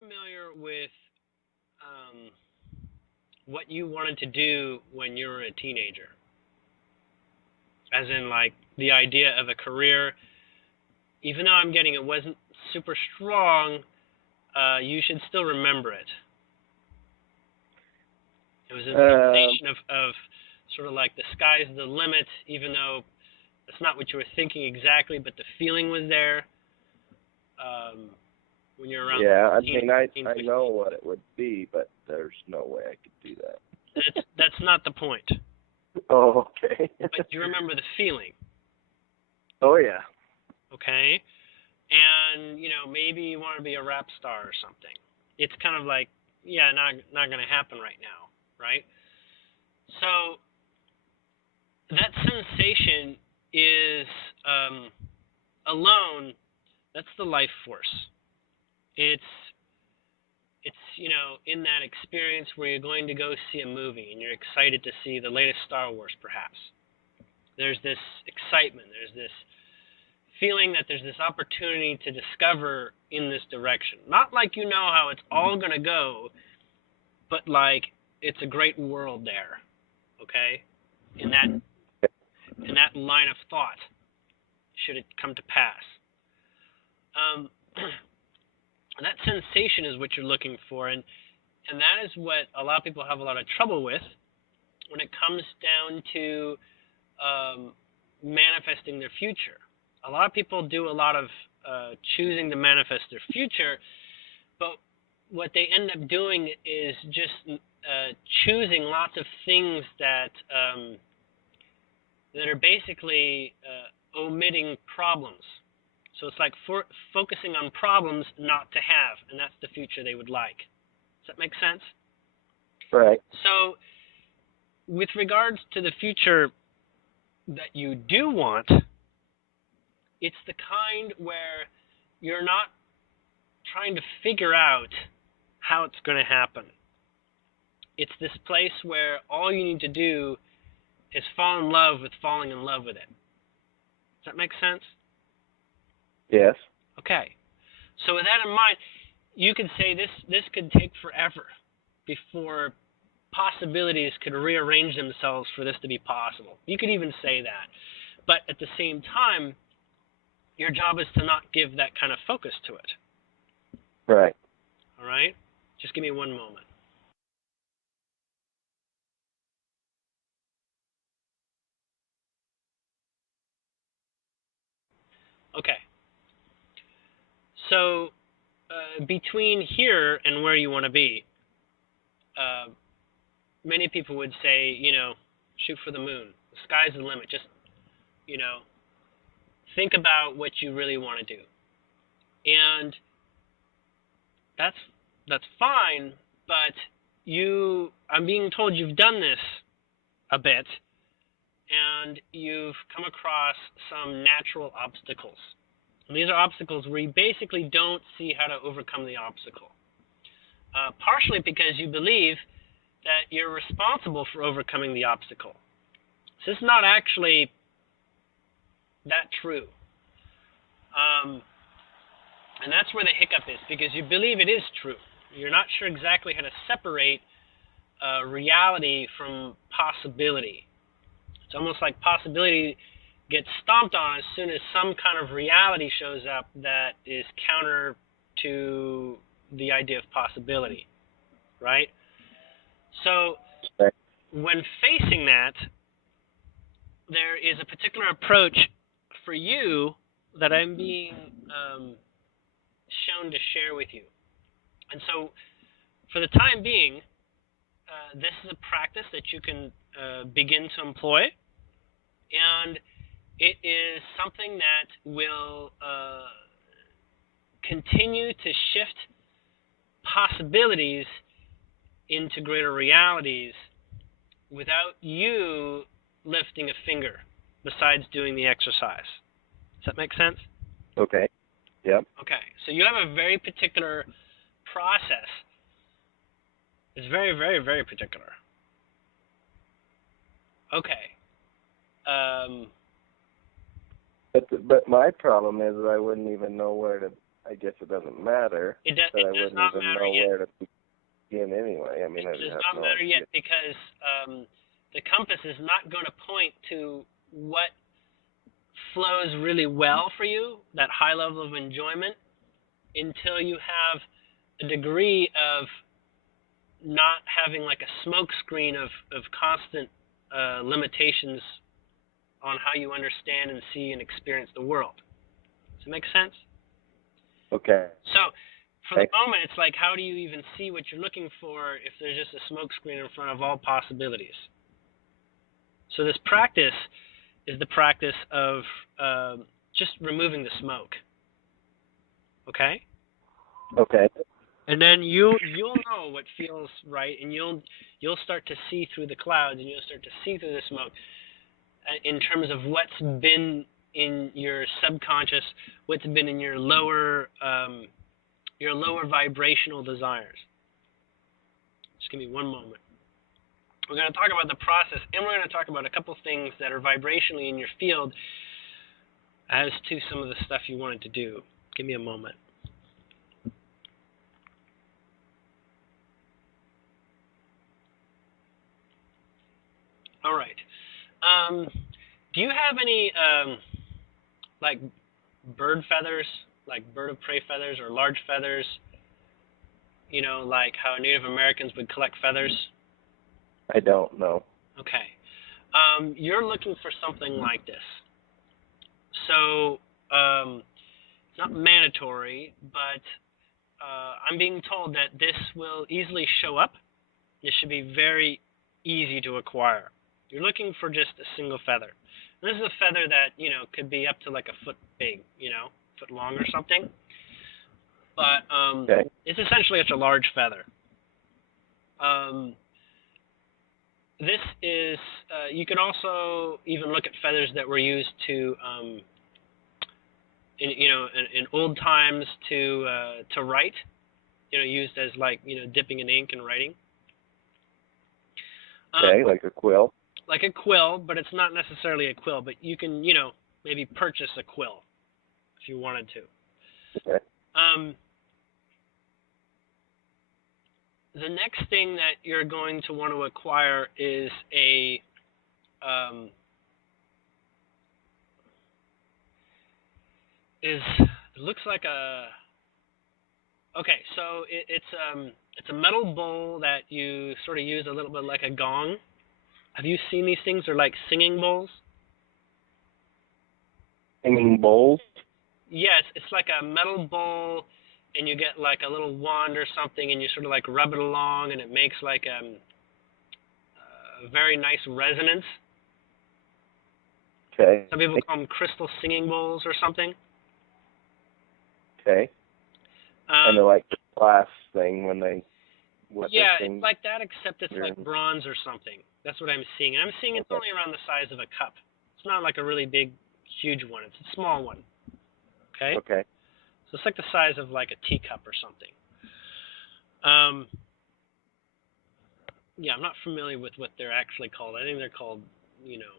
Familiar with um, what you wanted to do when you were a teenager? As in, like, the idea of a career, even though I'm getting it wasn't super strong, you should still remember it. It was a Um, sensation of sort of like the sky's the limit, even though that's not what you were thinking exactly, but the feeling was there um, when you're around yeah, I 14, mean, I 15, I 16. know what it would be, but there's no way I could do that. That's not the point. Oh, okay. But you remember the feeling, Oh yeah. okay? And maybe you want to be a rap star or something. It's kind of like, yeah, not going to happen right now, right? So that sensation is alone. That's the life force. It's it's in that experience where you're going to go see a movie and you're excited to see the latest Star Wars, perhaps. There's this excitement. There's this feeling that there's this opportunity to discover in this direction. Not like you know how it's all going to go, but like it's a great world there, okay? In that line of thought, should it come to pass. Um, that sensation is what you're looking for, and that is what a lot of people have a lot of trouble with when it comes down to um, manifesting their future. A lot of people do a lot of choosing to manifest their future, but what they end up doing is just choosing lots of things that are basically omitting problems. So it's like focusing on problems not to have, and that's the future they would like. Does that make sense? Right. So, with regards to the future that you do want, it's the kind where you're not trying to figure out how it's going to happen. It's this place where all you need to do is fall in love with falling in love with it. Does that make sense? Yes. Okay. So with that in mind, you could say this could take forever before possibilities could rearrange themselves for this to be possible. You could even say that. But at the same time, your job is to not give that kind of focus to it. Right. All right? Just give me one moment. Okay. So between here and where you want to be, uh, many people would say, shoot for the moon. The sky's the limit. Just, you know, think about what you really want to do. And that's that's fine, but I'm being told you've done this a bit and you've come across some natural obstacles. And these are obstacles where you basically don't see how to overcome the obstacle. Partially because you believe that you're responsible for overcoming the obstacle. So it's not actually that true. Um, and that's where the hiccup is because you believe it is true. You're not sure exactly how to separate reality from possibility. It's almost like possibility gets stomped on as soon as some kind of reality shows up that is counter to the idea of possibility, right? So Right. when facing that, there is a particular approach for you that I'm being shown to share with you. And so, for the time being, this is a practice that you can begin to employ, and it is something that will continue to shift possibilities into greater realities without you lifting a finger besides doing the exercise. Does that make sense? Okay. Yep. Okay, so you have a very particular process. It's very, very, very particular. Okay. Um, But my problem is that I wouldn't even know where to. I guess it doesn't matter. It does not matter yet. Where to begin anyway. I mean, it does not matter yet because the compass is not going to point to what flows really well for you, that high level of enjoyment, until you have a degree of not having like a smoke screen of constant limitations on how you understand and see and experience the world. Does it make sense? Okay. So, for the moment, it's like, how do you even see what you're looking for if there's just a smoke screen in front of all possibilities? So this practice is the practice of just removing the smoke. Okay? Okay. And then you'll know what feels right, and you'll start to see through the clouds, and you'll start to see through the smoke in terms of what's been in your subconscious, what's been in your lower vibrational desires. Just give me one moment. We're going to talk about the process, and we're going to talk about a couple things that are vibrationally in your field as to some of the stuff you wanted to do. Give me a moment. All right. Do you have any like bird feathers, like bird of prey feathers or large feathers? You know, like how Native Americans would collect feathers? I don't know. Okay. You're looking for something like this. So it's not mandatory, but I'm being told that this will easily show up. This should be very easy to acquire. You're looking for just a single feather. This is a feather that, you know, could be up to like a foot big, you know, foot long or something. But it's essentially it's a large feather. This is, you could also even look at feathers that were used to, in old times to write, you know, used as like, you know, dipping in ink and writing. Okay, like a quill. Like a quill, but it's not necessarily a quill, but you can, you know, maybe purchase a quill if you wanted to. Okay. The next thing that you're going to want to acquire is a it looks like a, okay, so it's a metal bowl that you sort of use a little bit like a gong. Have you seen these things? They're like singing bowls. Singing bowls? Yes, it's like a metal bowl, and you get like a little wand or something, and you sort of like rub it along, and it makes like a very nice resonance. Okay. Some people call them crystal singing bowls or something. Okay. And they're like the glass thing when they... Yeah, it's like that, except it's like bronze or something. That's what I'm seeing. And I'm seeing it's only around the size of a cup. It's not like a really big, huge one. It's a small one. Okay? Okay. So it's like the size of like a teacup or something. Yeah, I'm not familiar with what they're actually called. I think they're called, you know,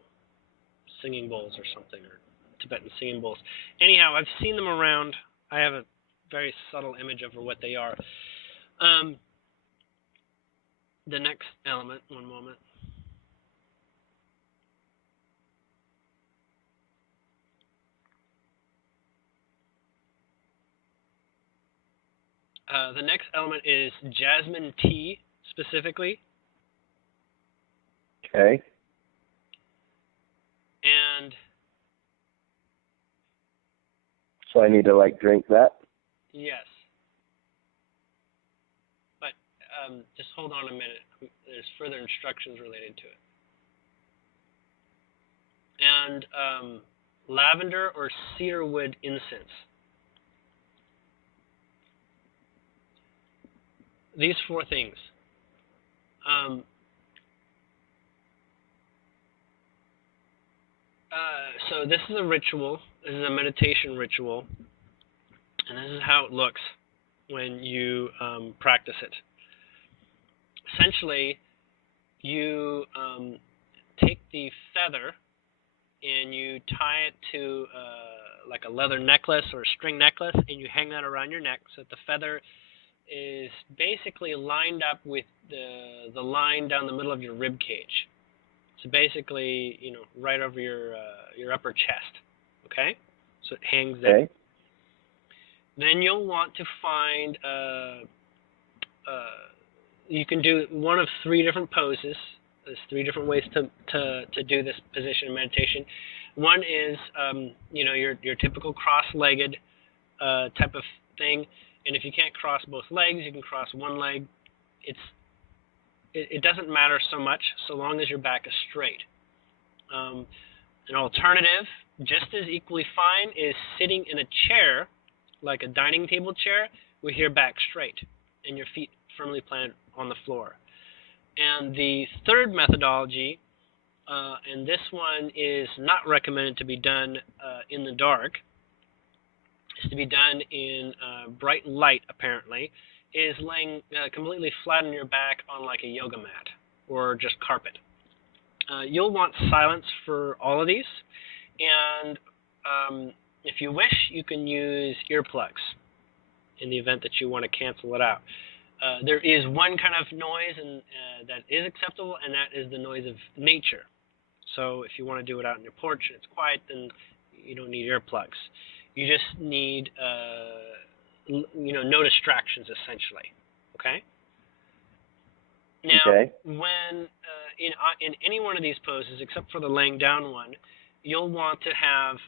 singing bowls or something, or Tibetan singing bowls. Anyhow, I've seen them around. I have a very subtle image of what they are. The next element, one moment. The next element is jasmine tea, specifically. Okay. And so I need to like drink that? Yes. But just hold on a minute. There's further instructions related to it. And lavender or cedarwood incense. These four things. So this is a ritual. This is a meditation ritual. And this is how it looks when you practice it. Essentially, you take the feather and you tie it to like a leather necklace or a string necklace, and you hang that around your neck so that the feather is basically lined up with the line down the middle of your rib cage. So basically, right over your upper chest. Okay, so it hangs there. Okay. Then you'll want to find. You can do one of three different poses. There's three different ways to do this position of meditation. One is, your typical cross-legged type of thing, and if you can't cross both legs, you can cross one leg. It doesn't matter so much so long as your back is straight. An alternative, just as equally fine, is sitting in a chair, like a dining table chair, with your back straight and your feet firmly planted on the floor. And the third methodology, and this one is not recommended to be done in the dark, is to be done in bright light, apparently, is laying completely flat on your back on like a yoga mat or just carpet. You'll want silence for all of these, and if you wish, you can use earplugs in the event that you want to cancel it out. There is one kind of noise that is acceptable, and that is the noise of nature. So if you want to do it out on your porch and it's quiet, then you don't need earplugs. You just need, no distractions, essentially. Okay? Now, when in any one of these poses, except for the laying down one, you'll want to have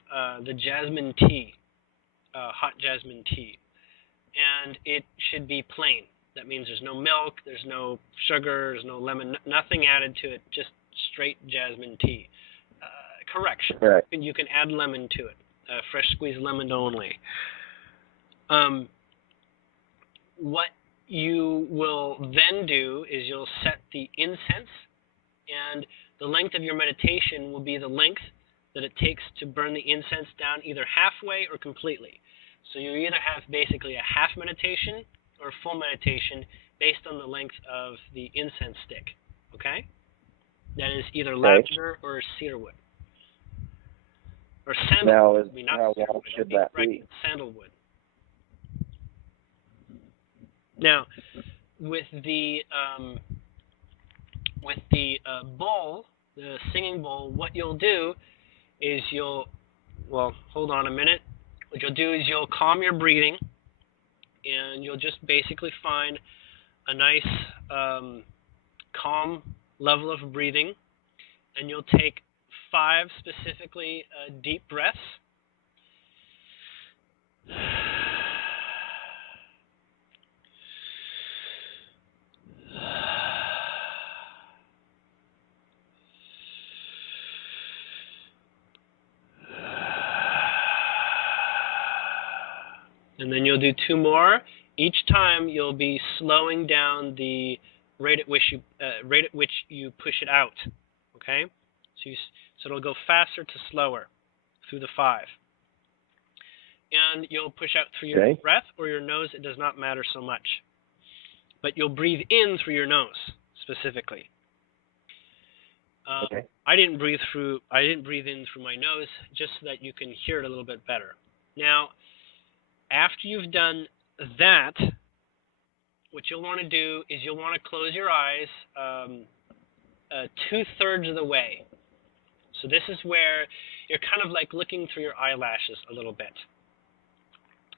the jasmine tea, hot jasmine tea, and it should be plain. That means there's no milk, there's no sugar, there's no lemon, nothing added to it, just straight jasmine tea. Correction. Right. You can add lemon to it. Fresh squeezed lemon only. What you will then do is you'll set the incense, and the length of your meditation will be the length that it takes to burn the incense down, either halfway or completely. So you either have basically a half meditation or full meditation based on the length of the incense stick. Okay? That is either lavender or cedarwood. Or sandalwood. How long should that be? Sandalwood. Now, with the bowl, the singing bowl, what you'll do is hold on a minute. What you'll do is you'll calm your breathing, and you'll just basically find a nice calm level of breathing, and you'll take 5 specifically deep breaths. And then you'll do 2 more. Each time you'll be slowing down the rate at which you push it out. Okay, so it'll go faster to slower through the 5. And you'll push out through your breath or your nose. It does not matter so much. But you'll breathe in through your nose specifically. I didn't breathe in through my nose, just so that you can hear it a little bit better. Now, after you've done that, what you'll want to do is you'll want to close your eyes 2/3 of the way. So this is where you're kind of like looking through your eyelashes a little bit.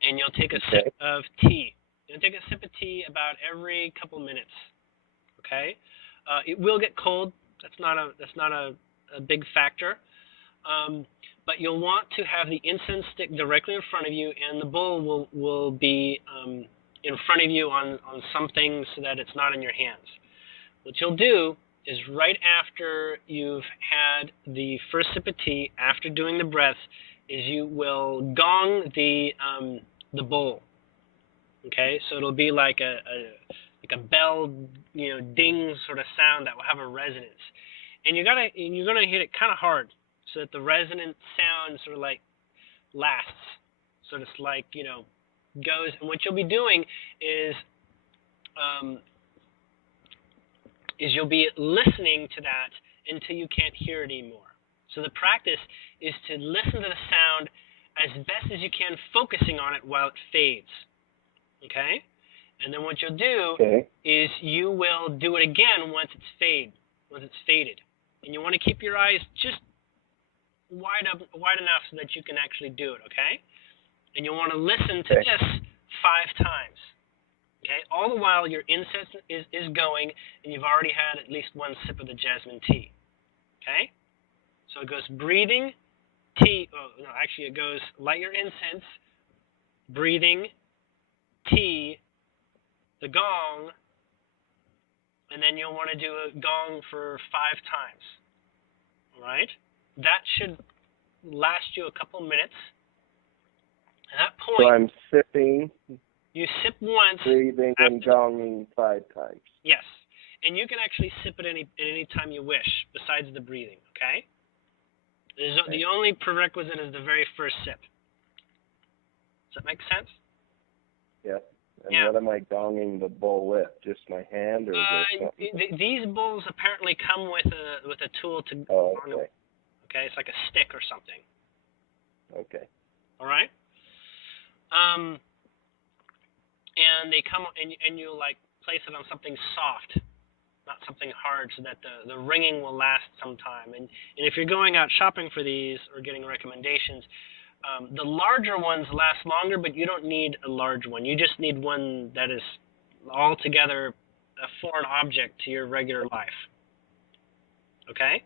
And you'll take a sip of tea. You'll take a sip of tea about every couple minutes. Okay? It will get cold. That's not a big factor. But you'll want to have the incense stick directly in front of you, and the bowl will be in front of you on something so that it's not in your hands. What you'll do is right after you've had the first sip of tea, after doing the breath, is you will gong the bowl. Okay, so it'll be like a bell, ding sort of sound that will have a resonance, and you're gonna hit it kind of hard so that the resonant sound sort of like lasts, so it's like goes. And what you'll be doing is you'll be listening to that until you can't hear it anymore. So the practice is to listen to the sound as best as you can, focusing on it while it fades. Okay? And then what you'll do is you will do it again once it's faded. And you want to keep your eyes just wide enough so that you can actually do it, okay? And you'll want to listen to this 5 times. Okay? All the while your incense is going and you've already had at least 1 sip of the jasmine tea. Okay? So it goes breathing, tea, it goes light your incense, breathing, tea, the gong, and then you'll want to do a gong for 5 times. All right? That should last you a couple minutes. At that point, so I'm sipping. You sip once. Breathing and gonging 5 times. Yes. And you can actually sip at any time you wish, besides the breathing, okay? The only prerequisite is the very first sip. Does that make sense? Yeah. And what am I gonging the bowl with? Just my hand, or is there something? These bowls apparently come with a tool to gong them. Okay, it's like a stick or something. Okay. All right. And they come and you like place it on something soft, not something hard, so that the ringing will last some time. And if you're going out shopping for these or getting recommendations, the larger ones last longer, but you don't need a large one. You just need one that is altogether a foreign object to your regular life. Okay?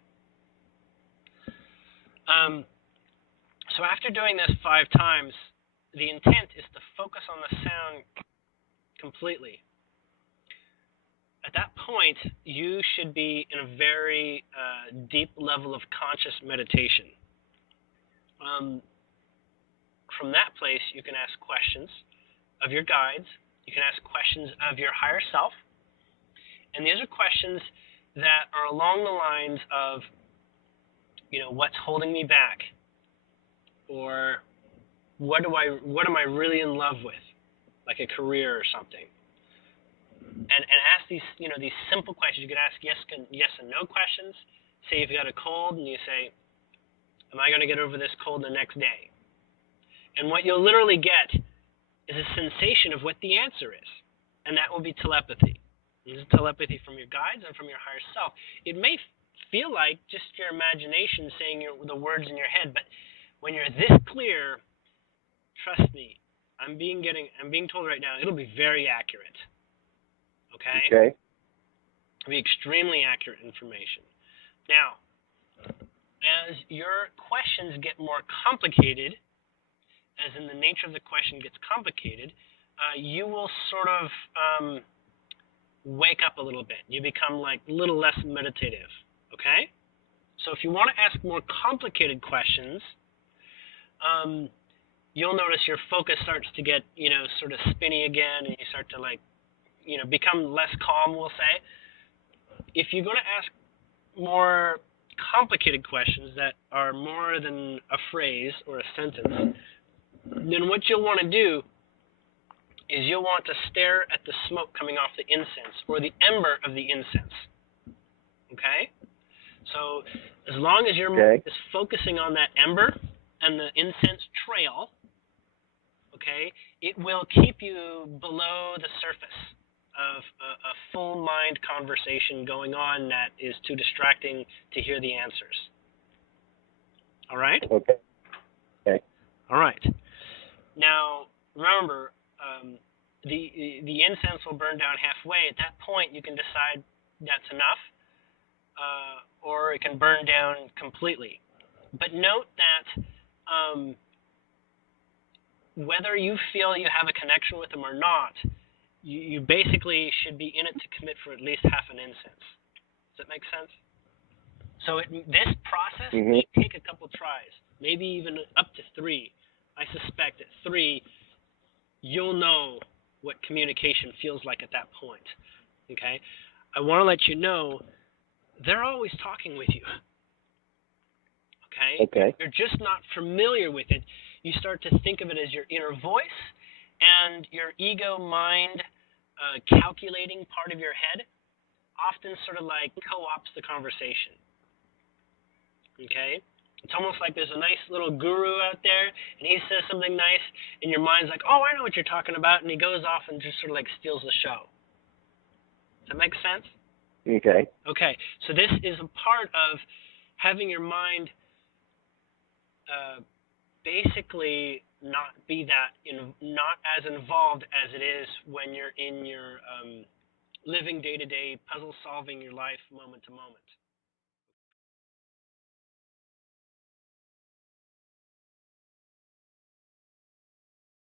So after doing this 5 times, the intent is to focus on the sound completely. At that point, you should be in a very deep level of conscious meditation. From that place, you can ask questions of your guides. You can ask questions of your higher self. And these are questions that are along the lines of, what's holding me back? Or what am I really in love with? Like a career or something. And ask these simple questions. You can ask yes and no questions. Say you've got a cold and you say, am I going to get over this cold the next day? And what you'll literally get is a sensation of what the answer is. And that will be telepathy. This is telepathy from your guides and from your higher self. It may feel like just your imagination saying the words in your head, but when you're this clear, trust me, I'm being told right now, it'll be very accurate. Okay? Okay. It'll be extremely accurate information. Now, as your questions get more complicated, as in the nature of the question gets complicated, you will sort of wake up a little bit. You become like a little less meditative. Okay? So if you want to ask more complicated questions, you'll notice your focus starts to get, sort of spinny again, and you start to become less calm, we'll say. If you're going to ask more complicated questions that are more than a phrase or a sentence, then what you'll want to do is you'll want to stare at the smoke coming off the incense, or the ember of the incense. Okay? So as long as your mind is focusing on that ember and the incense trail, okay, it will keep you below the surface of a full mind conversation going on that is too distracting to hear the answers. All right? Okay. All right. Now, remember, the incense will burn down halfway. At that point, you can decide that's enough, or it can burn down completely. But note that whether you feel you have a connection with them or not, you basically should be in it to commit for at least half an incense. Does that make sense? So this process may take a couple tries, maybe even up to 3. I suspect at 3, you'll know what communication feels like at that point. Okay? I want to let you know they're always talking with you. Okay? You're just not familiar with it. You start to think of it as your inner voice, and your ego mind calculating part of your head often sort of like co-ops the conversation. Okay? It's almost like there's a nice little guru out there, and he says something nice, and your mind's like, oh, I know what you're talking about, and he goes off and just sort of like steals the show. Does that make sense? Okay. Okay, so this is a part of having your mind basically not be not as involved as it is when you're in your living day-to-day puzzle solving your life moment to moment.